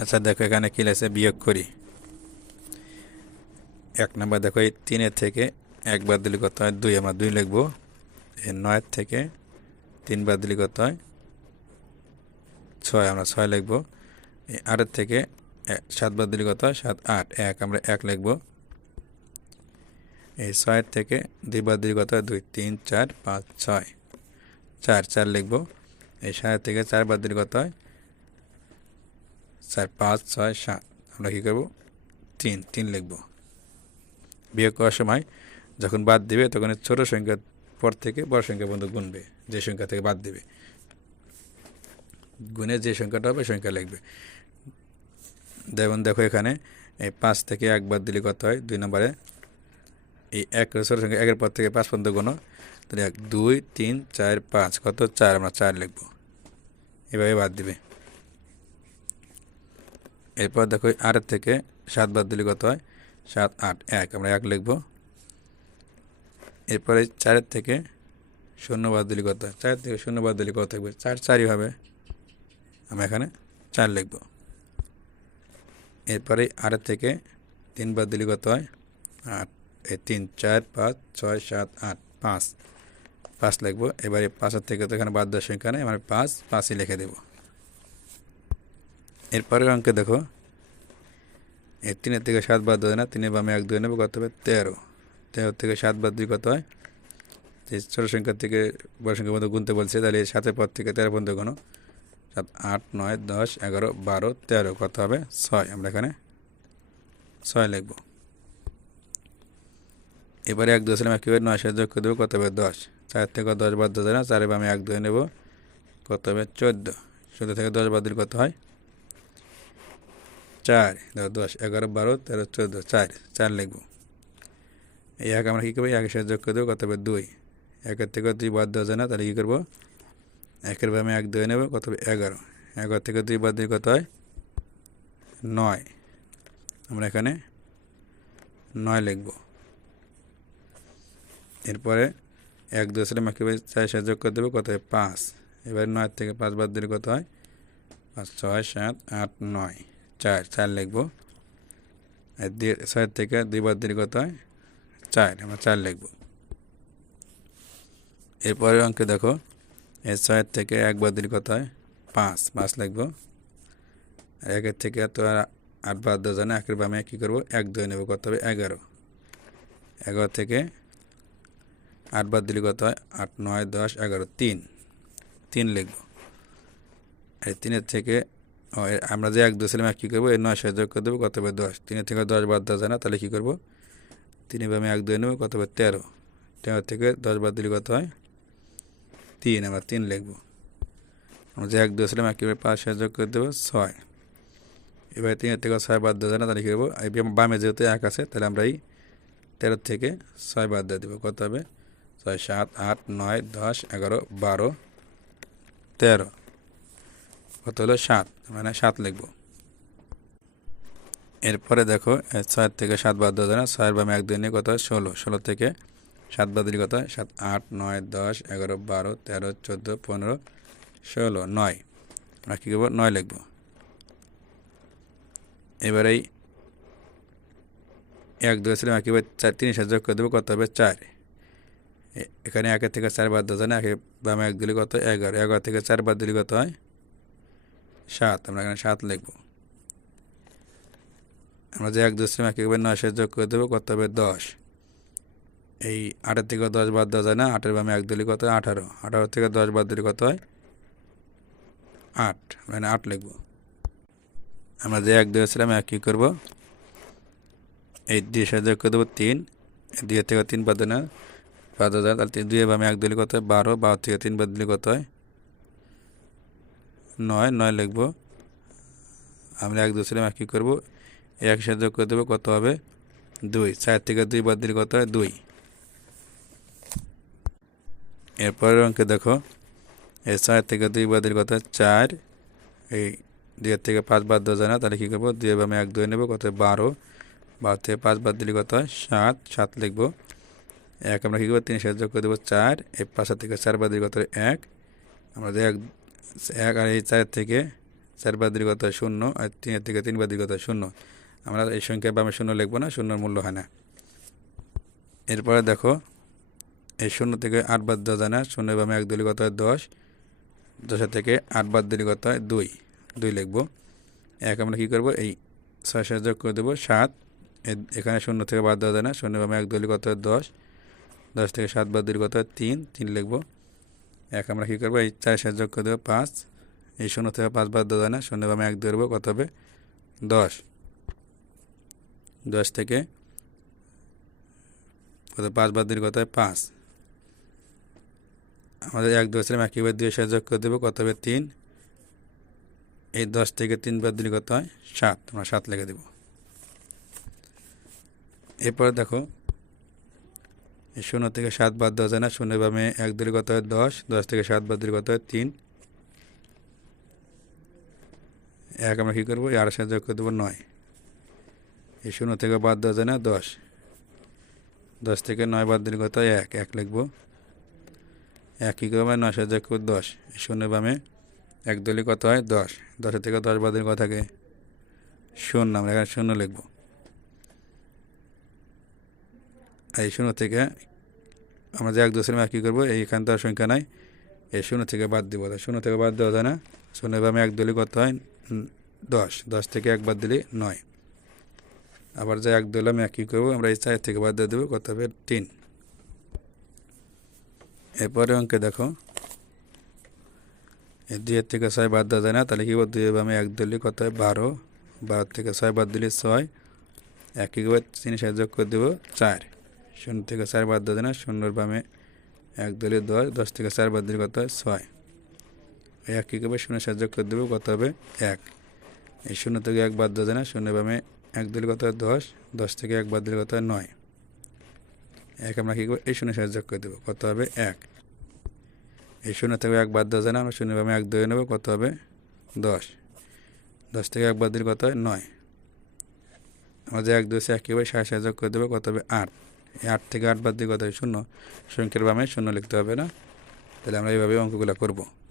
আচ্ছা দেখো, এখানে কী লেগেছে বিয়োগ করি। এক নম্বর, দেখো, এই তিনের থেকে একবার দিলে কত হয়? দুই। আমরা দুই লিখব। এই নয়ের থেকে তিনবার দিলে কত হয়? ছয়। আমরা ছয় লিখব। এই আটের থেকে সাতবার দিলে কত হয়? সাত, আট। এক। আমরা এক লিখব। এই ছয়ের থেকে দুইবার দিলে কত হয়? দুই। তিন, চার, পাঁচ, ছয়। চার চার লিখব। এই সাতের থেকে চারবার দিলে কত হয়? চার, পাঁচ, ছয়, সাত। আমরা কী করব? তিন তিন লিখব। বিয়োগ করার সময় যখন বাদ দিবে, তখন ছোট সংখ্যার পর থেকে বড় সংখ্যা পর্যন্ত গুনবে, যে সংখ্যা থেকে বাদ দিবে। গুণে যে সংখ্যাটা হবে, সংখ্যা লিখবে। যেমন দেখো এখানে, এই পাঁচ থেকে একবার দিলে কত হয়? দুই নম্বরে এই এক ছোট সংখ্যা, একের পর থেকে পাঁচ পর্যন্ত গুণ তাহলে এক, দুই, তিন, চার, পাঁচ। কত? চার, আমরা চার লিখব। এভাবে বাদ দিবে। এরপর দেখো আটের থেকে সাত বাদ দিলে কত হয়? সাত, আট, এক। আমরা এক লিখব। এরপরে চারের থেকে শূন্য বাদ দিলে কত হয়? চার থেকে শূন্য বাদ দিলে কত থাকবে? চার, চারই হবে। আমরা এখানে চার লিখব। এরপরে আটের থেকে তিন বাদ দিলে কত হয়? আট। এই তিন, চার, পাঁচ, ছয়, সাত, আট, পাঁচ। পাঁচ লিখব। এবারে পাঁচের থেকে তো এখানে বাদ দেওয়ার সংখ্যা নেই। আমরা পাঁচ, পাঁচই লিখে দেবো। এরপরের অঙ্কে দেখো। এর তিনের থেকে সাত বাদ দেয় না, তিনের বামে এক দুই নেব, কত হবে? তেরো। তেরো থেকে সাত বাদ দুই কত হয়? যে ছোটো সংখ্যা থেকে বড় সংখ্যার মধ্যে গুনতে বলছে, তাহলে সাতের পর থেকে তেরো পর্যন্ত কোনো সাত, আট, নয়, দশ, এগারো, বারো, তেরো, কত হবে? ছয়। আমরা এখানে ছয় লিখব। এবারে এক দশ এক কীভাবে নয় সাথে যোগ করে দেবো, কত হবে? দশ। চার থেকে দশ বাদ দেয় না চারে বামে এক দুই নেব, কত হবে? চোদ্দ। চোদ্দ থেকে দশ বাদ দিলে কত হয়? চার দেখো দশ, এগারো, বারো, তেরো, চোদ্দ, চার চার লিখব। এই এক আমরা কী করব? একের সাথে যোগ করে দেবো, কত হবে? দুই। একের থেকে দুই বাদ দেওয়া যায় না, তাহলে কী করব? একের আমি এক দুই নেব, কত হবে? এগারো। এগারো থেকে দুই বাদ দিলে কত হয়? নয়। আমরা এখানে নয় লিখব। এরপরে এক দুই সালে মাকে চার সাথে যোগ করে দেবো, কত হয়? পাঁচ। এবার নয় থেকে পাঁচ বাদ দিলে কত হয়? পাঁচ, ছয়, সাত, আট, নয়। চার চার লিখব। আর দিয়ে ছয় থেকে দুইবার কত হয়? চার, আমরা চার লিখব। এরপরের অঙ্কে দেখো এই ছয়ের থেকে একবার কত হয়? পাঁচ পাঁচ লিখব। একের থেকে তো আর আট বাদ দেওয়া যায় না, একের বামে কী করব? এক দুই নেব, কত হবে? এগারো। এগারো থেকে আট বাদ দিলে কত হয়? আট, নয়, দশ, এগারো, তিন। তিন লিখব। এই তিনের থেকে আমরা যে এক ছিলাম এক কী করব? এর নয় সাথে যোগ করে দেবো কত হবে দশ, তিনের থেকে দশ বাদ দেওয়া যায় না, তাহলে কী করব? তিনে বামে এক দুই নেব কত হবে তেরো। তেরো থেকে দশ বাদ দিলে কত হয়? তিন, আমরা তিন লিখব। আমরা যে এক ছিলাম এক কীভাবে পাঁচ সাথে যোগ করে দেবো? ছয়। এবার তিনের থেকে ছয় বাদ দেওয়া যায় না, তাহলে কী করব? বাম- যেহেতু এক আছে, তাহলে আমরা এই তেরো থেকে ছয় বাদ দিয়ে দেবো। কত হবে? ছয়, সাত, আট, নয়, দশ, এগারো, বারো, তেরো। কত হলো? সাত। মানে সাত লিখব। এরপরে দেখো ছয় থেকে সাত বাদ দেওয়া যায় না। ছয়ের বামে এক দুই কত ষোলো। ষোলো থেকে সাত বাদ দিলে কত সাত, আট, নয়, দশ, এগারো, বারো, তেরো, চোদ্দ, পনেরো, ষোলো, নয়। আমরা কী করব? নয় লিখব। এবার এই এক, দুই ছিলাম একেবারে চার তিনের সাথে যোগ করে দেবো, কত হবে? চার। এখানে একের থেকে চার বাদ দেওয়া যায় না। একে বামে এক দিলে কত এগারো। এগারো থেকে চার বাদ দিলে কত হয়? সাত, আমরা এখানে সাত লিখব। আমরা যে এক দুশ্রম একেবারে নয় যোগ করে দেবো, কত হবে? দশ। এই আটের থেকে দশ বাদ দেওয়া যায় না, আটের বামে এক দিলে কত হয়? আঠারো। আঠারো থেকে দশ বাদ দিলে কত হয়? আট। আমরা এখানে আট লিখব। আমরা যে এক দিয়েছিলাম এক কী করব? এই দুই সাথে যোগ করে দেবো তিন। দুইয়ের থেকে তিন বাদ না বাদ দেওয়া যায়, তাহলে দুইয়ের বামে এক দিলে কত হয়? বারো। বারো থেকে তিন বাদ দিলে কত হয়? নয় নয় লিখব। আমরা এক দুছিলাম এক কী করব? এক সাথে করে দেবো কত হবে? দুই। চার থেকে দুই বাদ দিলে কত হয়? দুই। এরপরের অঙ্কে দেখো। এই চার থেকে দুই বাদ দিলে কত চার। এই দুইয়ের থেকে পাঁচ বাদ দেওয়া যায় না, তাহলে কী করব? দুই আমি এক, দুই নেব, কত বারো। বারো থেকে পাঁচ বাদ দিলে কত হয়? সাত। সাত লিখব। এক আমরা কী করব? তিন সাথে যোগ করে দেবো চার। এই পাঁচের থেকে চার বাদ দিলে কত এক। আমরা এক এক আর এই চার থেকে চার বাদ দিলে কত শূন্য। আর তিনের থেকে তিন বাদ দিলে শূন্য। আমরা এই সংখ্যায় বামে শূন্য লিখব না, শূন্যর মূল্য হয় না। এরপরে দেখো, এই শূন্য থেকে আট বাদ দেওয়া যায় না। শূন্য বামে এক দিলে কত হয়? দশ। দশের থেকে আট বাদ দিলে কত হয়? দুই। দুই লিখব। এক আমরা কী করব? এই ছয় সাত যোগ করে দেবো, সাত। এখানে শূন্য থেকে বাদ দেওয়া যায় না। শূন্য বামে এক দিলে কত হয়? দশ। দশ থেকে সাত বাদ দিলে কত হয়? তিন। তিন লিখব। এক, আমরা কী করব? এই চার, সাত যোগ করে দেবো, পাঁচ। এই শূন্য থেকে পাঁচ বাদ দেওয়া না। শূন্য বামে এক ধরবো, কত হবে? দশ। দশ থেকে কত? পাঁচ বাদ দিলে কত হয়? পাঁচ। আমাদের এক ধরেছিলাম একইবার দুই, সাত যোগ করে দেবো, কত হবে? তিন। এই দশ থেকে তিন বাদ দিলে কত হয়? সাত। আমরা সাত লিখে দেবো। এরপরে দেখো শূন্য থেকে সাত বাদ দেওয়া যায় না, শূন্য বামে এক দিলে কত হয় দশ দশ থেকে সাত বাদ দিলে কত হয় তিন। এক আমরা কী করব? আড়াই সাত যোগ করে দেবো নয়। এই শূন্য থেকে বাদ দেওয়া যায় না, দশ। দশ থেকে নয় বাদ দিলে কত হয় এক এক লিখব। এক কী করব? নয় সাত যোগ করব দশ। শূন্য বামে এক দলে কত হয় দশ। দশের থেকে দশ বাদ দিলে কত থাকে শূন্য, আমরা এখানে শূন্য লিখব আর এই শূন্য থেকে আমরা যে এক দশের ম্যাচ কী করব এইখান তো আর সংখ্যা নাই। এই শূন্য থেকে বাদ দিব। শূন্য থেকে বাদ দেওয়া যায় না। শূন্য বামে এক দলি কত হয় দশ। দশ থেকে এক বাদ দিলে নয়। আবার যে এক দলে আমি কী করব, আমরা এই চার থেকে বাদ দিয়ে দেবো কত হবে তিন। এরপরে অঙ্কে দেখো। দুইয়ের থেকে ছয় বাদ দেওয়া যায় না, তাহলে কী দুই বামে এক দলি কত হয় বারো। বারো থেকে ছয় বাদ দিলে ছয়। এক করে তিন সাহায্য করে দেবো চার। শূন্য থেকে চার বাদ দেওয়া না। শূন্যর বামে এক দলে দশ দশ থেকে চার বাদ দিলে কত হয়? ছয়। এক কী করবে শূন্য সাহায্য করে দেবো, কত হবে? এক। এই শূন্য থেকে এক বাদ দেওয়া না। শূন্য বামে এক দিলে কত হয়? দশ। দশ থেকে এক বাদ দিলে কত হয়? নয়। এক আমরা কী করব? এই শূন্য সাহায্য করে দেবো, কত হবে? এক। এই শূন্য থেকে এক বাদ দেওয়া যায় না। আমরা শূন্য বামে এক ধরে নেব, কত হবে? দশ। দশ থেকে এক বাদ দিলে কত হয়? নয়। আমাদের এক দুশো একেবারে সাড়ে সাত যোগ করে দেবো, কত হবে? আট। আট থেকে আট বাদ দিয়ে কত শূন্য। সংখ্যার বামে শূন্য লিখতে হবে না? তাহলে আমরা এইভাবে অঙ্কগুলো করব।